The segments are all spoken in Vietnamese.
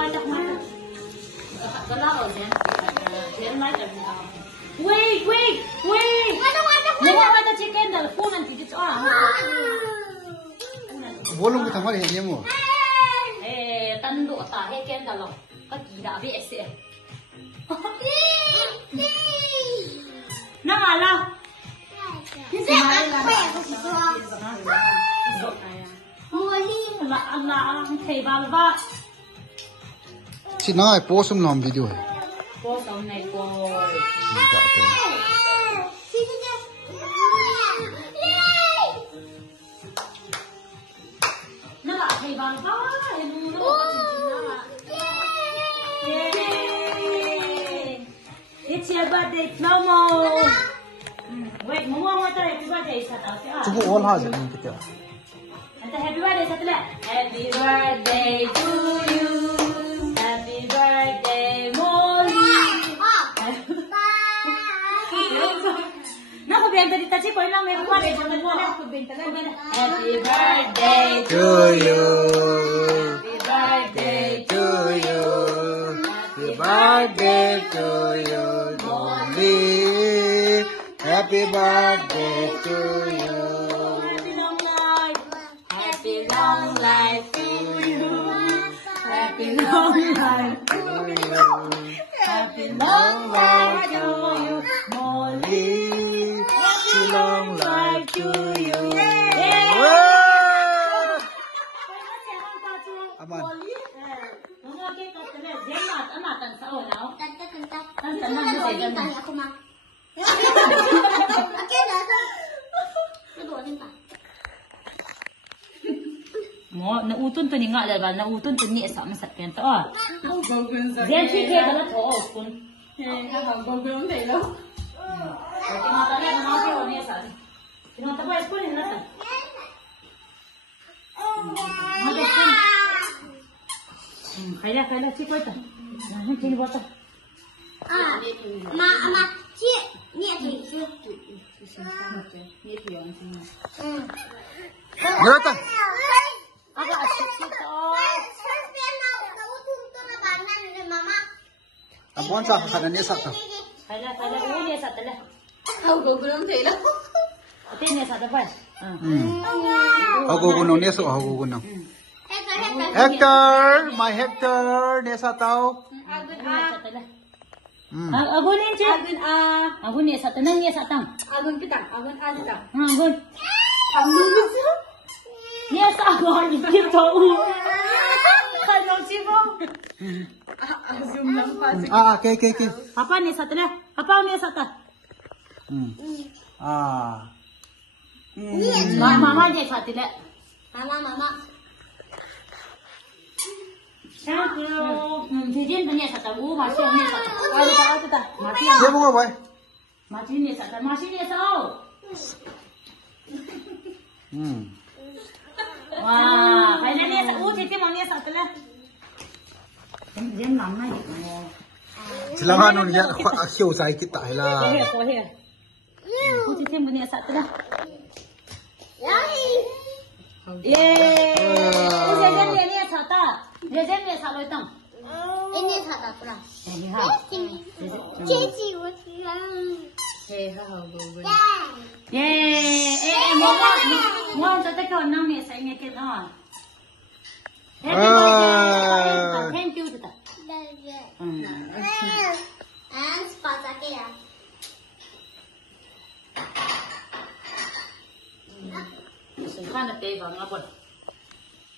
ngoài tập ngoài cái đó ở trên máy tập wait ngoài tập chicken là phun ăn thì cho volume cái thằng này nhỉ mua tân độ tả hay ken đó lòng cái gì đã bị sẽ nó à lo là thầy vào vợ chị nói post làm video post hôm nay cô nó là thầy vào vợ It's your birthday, no more. Wait, Mama, happy birthday, Sata. Coba all has it kita. And happy birthday, Sata. Happy birthday to you. Happy birthday, Molly. Nak benta di taci kau nak mereka ada jangan mana aku benta lagi. Happy birthday to you. Happy birthday to you. Happy birthday to you, Molly. Happy birthday to you. Happy long life. Happy long life to you. Happy long life to you. Happy long life to you, Molly. Happy long life to you. Aman. Mama ke kau telah jemat anak tan sahur now. Tan aku mah. Oke dah. Kedua tinta. Mo na utun tu ni ngak le ba na utun tu ni sa masak ken to. Dia chi ke kala to kun. Belum deh lo. Kita tak ada nama ke ni sa. Kita tak boleh kun ni na. Ada kun. Kaya chi koi ta. Nah, chi buat ta. Ma, chị, nhẹ thì chưa? Ni tu yang sini. Nhớ ta. Agak asyik tu. Abang cakap kerana ni satu. Kaya ni sa ta le. Aku belum deh lo. Ate ni sa ta ba. Aku gunung ni so aku gunung. Hector, my Hector, ni satu. Agun ni je. Agun ni sa ta nang ni sa tang. Agun kita, agun ada. Agun. Agun tu. Ni sa agun ni kita. Kalau cibong. Azum nampak. Okay. Apa ni sa ta le? Apa ni sa ta? Mama je sa ta le. Mama. Thank you. Jadi ni sa ta u masih ni sa ta. Ada tak? Mati. Dia mau apa? Mati ni sa ta. Masih ni sa. Wah, kaya ni sa u jadi mau ni sa ta le. Dia mama ni. Silangan nun ya, asyik usai kita lah. Ko he. U jadi mau ni sa ta le. Yeay. U jadi ni sa ta. Jadi ni sa loi tang. Ini tak pula. Ini ha. Cici ulang. Yeay. Mo jadi kau nang ni sa ingat kita. Thank you kita. And sepatah ya. Sengkan ada bang apa?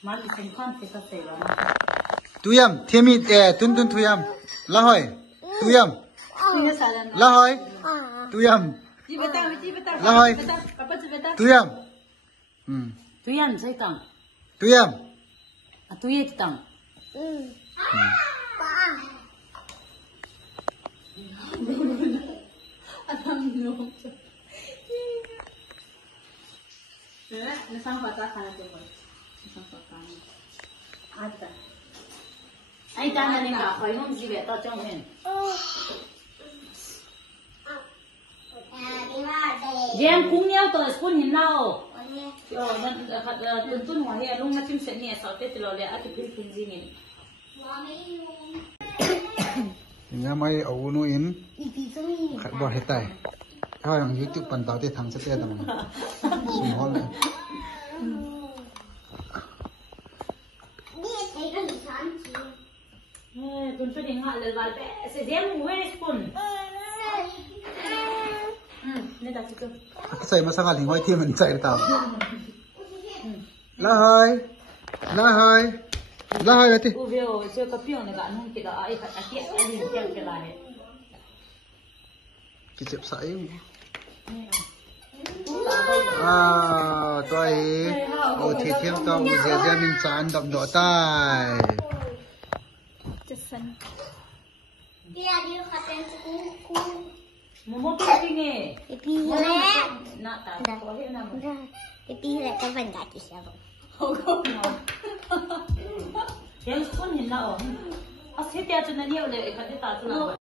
Mari sengkan kita bang. Tuyam, Tiami, tun tuyam, lahoi, tuyam, lahoi, tuyam, lahoi, tuyam, Tuyam saya tang. tuyam. Tuyam tang. Nasang bata ka na ito. Nasang bata na. Ada. Ay tana ni ka, kau yang sih betul cong hen. Jangan kunyau tu, spun hinau. Man tuntun wahai, lung macam seni asal te telur le, aku pilih kinzi ni. nhà máy ấu nuôi in khát bò hết tay thôi bằng YouTube bàn tàu thì thằng sẽ tiền tầm sùng hôn này Kun phải điện thoại là vào bé sẽ dễ mua hết kun. Nên đặt chưa? xây mà sang hạt thì ngoài thiên mình chạy tàu lá hơi vậy thì Ủa biểu chưa có phiếu này bạn không kịp đó ai phải tiện cái gì tiện cái này. cái chụp sấy tôi ô thì thêm tao giờ mình chán đậm đỏ tai Một cái nghe. Pi lại. Nạ ta có hiện nào. Pi lại cái phần gạch thì sao? Không nào. Yang pun hiện nào. Asih tiada jenis ni oleh kat kita tu lah.